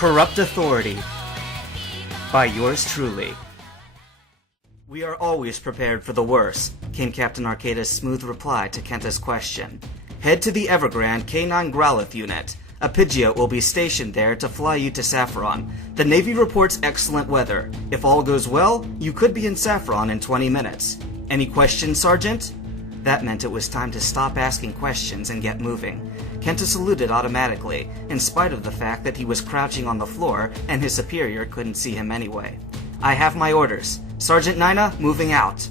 Corrupt Authority by yours truly. We are always prepared for the worst, came Captain Arcada's smooth reply to Kenta's question. Head to the Evergrande K9 Growlith unit. A Pidgeot will be stationed there to fly you to Saffron. The Navy reports excellent weather. If all goes well, you could be in Saffron in 20 minutes. Any questions, Sergeant? That meant it was time to stop asking questions and get moving. Kenta saluted automatically, in spite of the fact that he was crouching on the floor and his superior couldn't see him anyway. I have my orders. Sergeant Nina, moving out.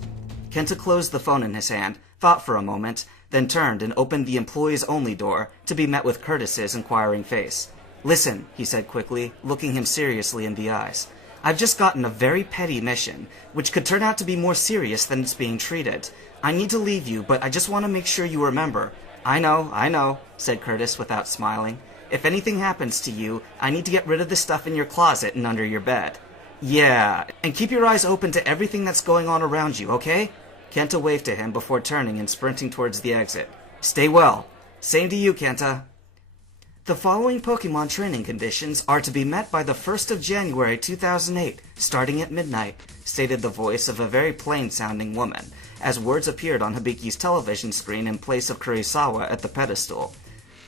Kenta closed the phone in his hand, thought for a moment, then turned and opened the employees-only door to be met with Curtis's inquiring face. Listen, he said quickly, looking him seriously in the eyes. I've just gotten a very petty mission, which could turn out to be more serious than it's being treated. I need to leave you, but I just want to make sure you remember. I know, said Curtis without smiling. If anything happens to you, I need to get rid of the stuff in your closet and under your bed. Yeah, and keep your eyes open to everything that's going on around you, okay? Kenta waved to him before turning and sprinting towards the exit. Stay well. Same to you, Kenta. The following Pokemon training conditions are to be met by the 1st of January 2008, starting at midnight, stated the voice of a very plain-sounding woman, as words appeared on Hibiki's television screen in place of Kurisawa at the pedestal.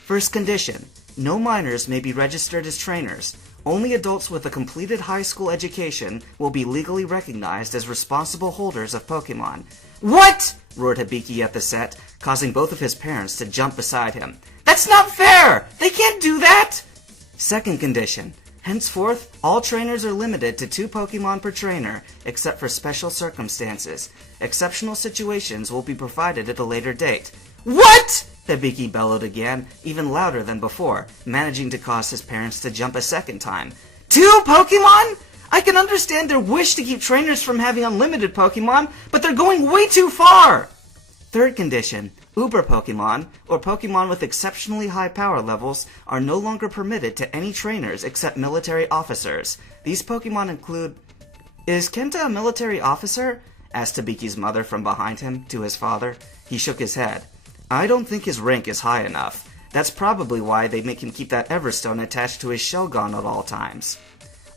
First condition, no minors may be registered as trainers. Only adults with a completed high school education will be legally recognized as responsible holders of Pokemon. What? Roared Hibiki at the set, causing both of his parents to jump beside him. That's not fair! They can't do that! Second condition. Henceforth, all trainers are limited to 2 Pokemon per trainer, except for special circumstances. Exceptional situations will be provided at a later date. What? Hibiki bellowed again, even louder than before, managing to cause his parents to jump a second time. 2 Pokemon? I can understand their wish to keep trainers from having unlimited Pokemon, but they're going way too far! Third condition. Uber Pokemon, or Pokemon with exceptionally high power levels, are no longer permitted to any trainers except military officers. These Pokemon include... Is Kenta a military officer? Asked Hibiki's mother from behind him, to his father. He shook his head. I don't think his rank is high enough. That's probably why they make him keep that Everstone attached to his Shogun at all times.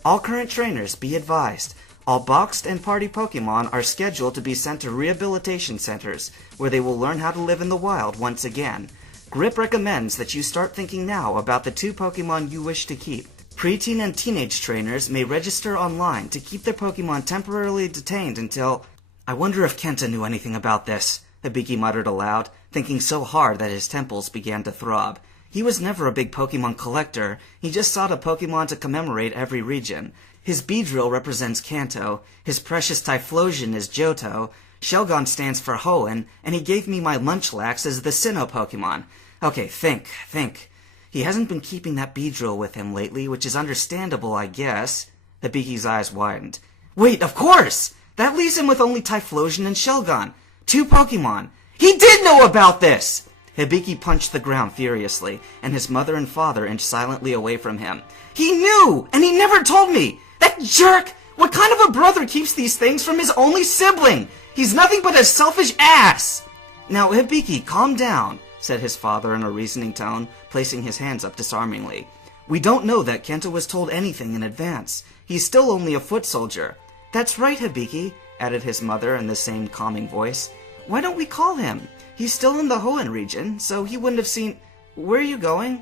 All current trainers, be advised. All boxed and party Pokemon are scheduled to be sent to rehabilitation centers, where they will learn how to live in the wild once again. G.R.I.P recommends that you start thinking now about the 2 Pokemon you wish to keep. Preteen and teenage trainers may register online to keep their Pokemon temporarily detained until... I wonder if Kenta knew anything about this, Hibiki muttered aloud, thinking so hard that his temples began to throb. He was never a big Pokemon collector, he just sought a Pokemon to commemorate every region. His Beedrill represents Kanto, his precious Typhlosion is Johto, Shelgon stands for Hoenn, and he gave me my Munchlax as the Sinnoh Pokemon. Okay, think. He hasn't been keeping that Beedrill with him lately, which is understandable, I guess. Hibiki's eyes widened. Wait, of course! That leaves him with only Typhlosion and Shelgon. 2 Pokemon. He did know about this! Hibiki punched the ground furiously, and his mother and father inched silently away from him. He knew, and he never told me! That jerk! What kind of a brother keeps these things from his only sibling? He's nothing but a selfish ass! Now, Hibiki, calm down, said his father in a reasoning tone, placing his hands up disarmingly. We don't know that Kenta was told anything in advance. He's still only a foot soldier. That's right, Hibiki, added his mother in the same calming voice. Why don't we call him? He's still in the Hoenn region, so he wouldn't have seen... Where are you going?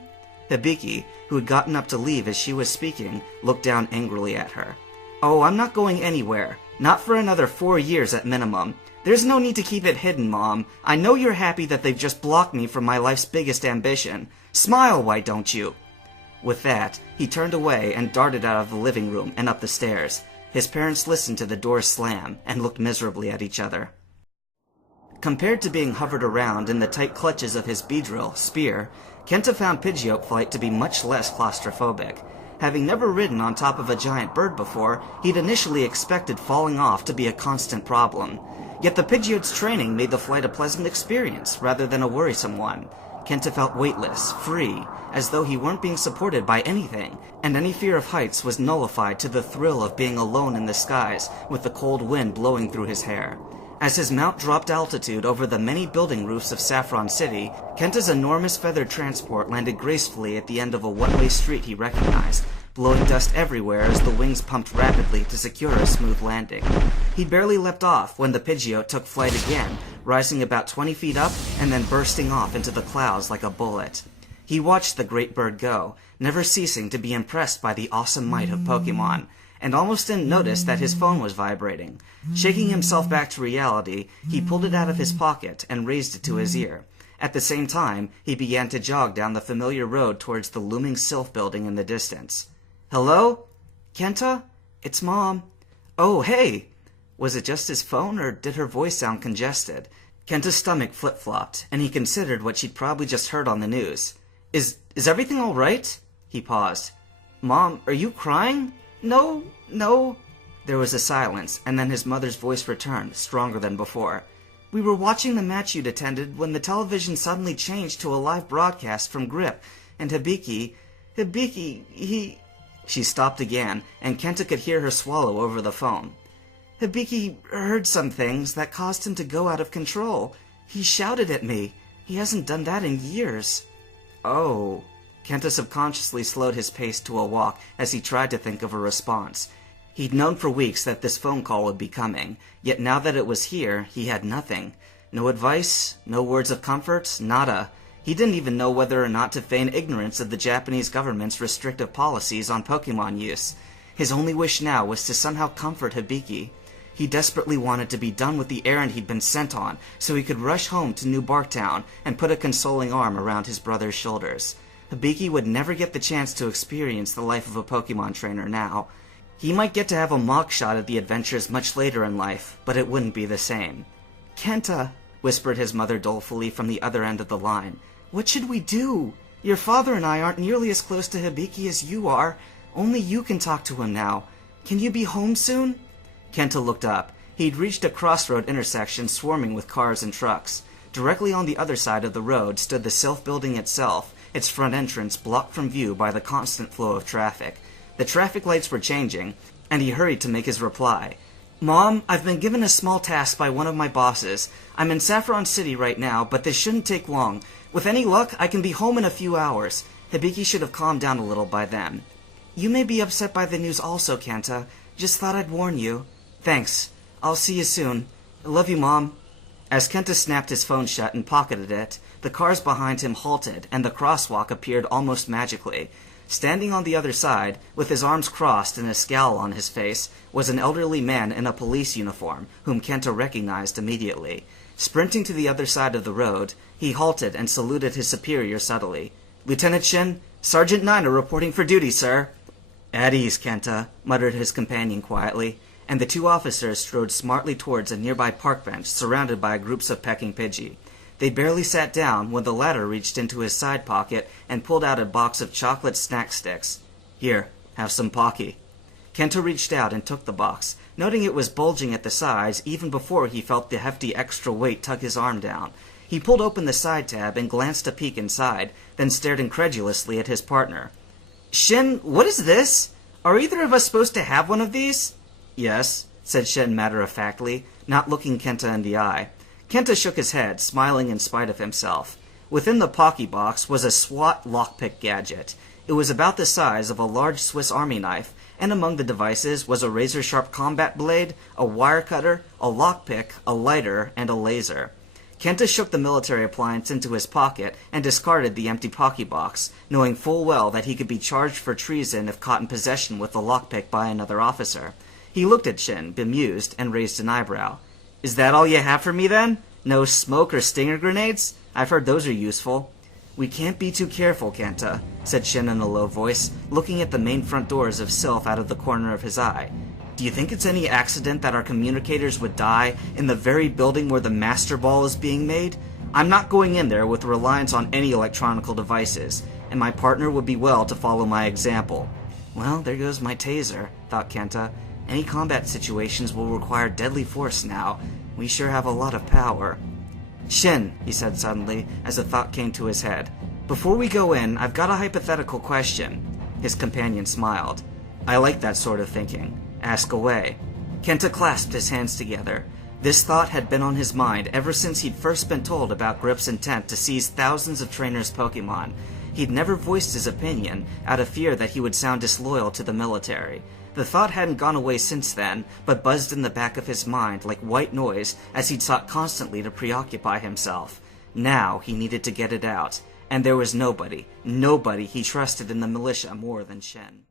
Hibiki, who had gotten up to leave as she was speaking, looked down angrily at her. Oh, I'm not going anywhere. Not for another 4 years at minimum. There's no need to keep it hidden, Mom. I know you're happy that they've just blocked me from my life's biggest ambition. Smile, why don't you? With that, he turned away and darted out of the living room and up the stairs. His parents listened to the door slam and looked miserably at each other. Compared to being hovered around in the tight clutches of his Beedrill, Spear, Kenta found Pidgeot flight to be much less claustrophobic. Having never ridden on top of a giant bird before, he'd initially expected falling off to be a constant problem. Yet the Pidgeot's training made the flight a pleasant experience rather than a worrisome one. Kenta felt weightless, free, as though he weren't being supported by anything, and any fear of heights was nullified to the thrill of being alone in the skies with the cold wind blowing through his hair. As his mount dropped altitude over the many building roofs of Saffron City, Kenta's enormous feathered transport landed gracefully at the end of a one-way street he recognized, blowing dust everywhere as the wings pumped rapidly to secure a smooth landing. He barely leapt off when the Pidgeot took flight again, rising about 20 feet up and then bursting off into the clouds like a bullet. He watched the great bird go, never ceasing to be impressed by the awesome might of Pokemon, and almost didn't notice that his phone was vibrating. Shaking himself back to reality, he pulled it out of his pocket and raised it to his ear. At the same time, he began to jog down the familiar road towards the looming Sylph building in the distance. "Hello? Kenta? It's Mom." "Oh, hey!" Was it just his phone, or did her voice sound congested? Kenta's stomach flip-flopped, and he considered what she'd probably just heard on the news. Is everything all right?" He paused. "Mom, are you crying?" No. There was a silence, and then his mother's voice returned, stronger than before. "We were watching the match you'd attended when the television suddenly changed to a live broadcast from G.R.I.P, and Hibiki, he..." She stopped again, and Kenta could hear her swallow over the phone. "Hibiki heard some things that caused him to go out of control. He shouted at me. He hasn't done that in years." "Oh." Kenta subconsciously slowed his pace to a walk as he tried to think of a response. He'd known for weeks that this phone call would be coming, yet now that it was here, he had nothing. No advice, no words of comfort, nada. He didn't even know whether or not to feign ignorance of the Japanese government's restrictive policies on Pokemon use. His only wish now was to somehow comfort Hibiki. He desperately wanted to be done with the errand he'd been sent on, so he could rush home to New Barktown and put a consoling arm around his brother's shoulders. Hibiki would never get the chance to experience the life of a Pokemon trainer now. He might get to have a mock shot at the adventures much later in life, but it wouldn't be the same. "Kenta," whispered his mother dolefully from the other end of the line. "What should we do? Your father and I aren't nearly as close to Hibiki as you are. Only you can talk to him now. Can you be home soon?" Kenta looked up. He'd reached a crossroad intersection swarming with cars and trucks. Directly on the other side of the road stood the Sylph building itself, its front entrance blocked from view by the constant flow of traffic. The traffic lights were changing, and he hurried to make his reply. "Mom, I've been given a small task by one of my bosses. I'm in Saffron City right now, but this shouldn't take long. With any luck, I can be home in a few hours. Hibiki should have calmed down a little by then." "You may be upset by the news also, Kenta. Just thought I'd warn you." "Thanks. I'll see you soon. I love you, Mom." As Kenta snapped his phone shut and pocketed it, the cars behind him halted, and the crosswalk appeared almost magically. Standing on the other side, with his arms crossed and a scowl on his face, was an elderly man in a police uniform, whom Kenta recognized immediately. Sprinting to the other side of the road, he halted and saluted his superior subtly. "Lieutenant Shin, Sergeant Niner reporting for duty, sir." "At ease, Kenta," muttered his companion quietly, and the two officers strode smartly towards a nearby park bench surrounded by groups of pecking Pidgey. They barely sat down when the latter reached into his side pocket and pulled out a box of chocolate snack sticks. "Here, have some Pocky." Kenta reached out and took the box, noting it was bulging at the sides even before he felt the hefty extra weight tug his arm down. He pulled open the side tab and glanced a peek inside, then stared incredulously at his partner. "Shin, what is this? Are either of us supposed to have one of these?" "Yes," said Shin matter-of-factly, not looking Kenta in the eye. Kenta shook his head, smiling in spite of himself. Within the Pocky box was a SWAT lockpick gadget. It was about the size of a large Swiss Army knife, and among the devices was a razor-sharp combat blade, a wire cutter, a lockpick, a lighter, and a laser. Kenta shook the military appliance into his pocket and discarded the empty Pocky box, knowing full well that he could be charged for treason if caught in possession with the lockpick by another officer. He looked at Shin, bemused, and raised an eyebrow. "Is that all you have for me, then? No smoke or stinger grenades? I've heard those are useful." "We can't be too careful, Kenta," said Shin in a low voice, looking at the main front doors of Sylph out of the corner of his eye. "Do you think it's any accident that our communicators would die in the very building where the Master Ball is being made? I'm not going in there with reliance on any electronical devices, and my partner would be well to follow my example." "Well, there goes my taser," thought Kenta. "Any combat situations will require deadly force now. We sure have a lot of power." "Shin," he said suddenly, as a thought came to his head. "Before we go in, I've got a hypothetical question." His companion smiled. "I like that sort of thinking. Ask away." Kenta clasped his hands together. This thought had been on his mind ever since he'd first been told about G.R.I.P's intent to seize thousands of trainers' Pokemon. He'd never voiced his opinion, out of fear that he would sound disloyal to the military. The thought hadn't gone away since then, but buzzed in the back of his mind like white noise as he'd sought constantly to preoccupy himself. Now he needed to get it out, and there was nobody he trusted in the militia more than Shen.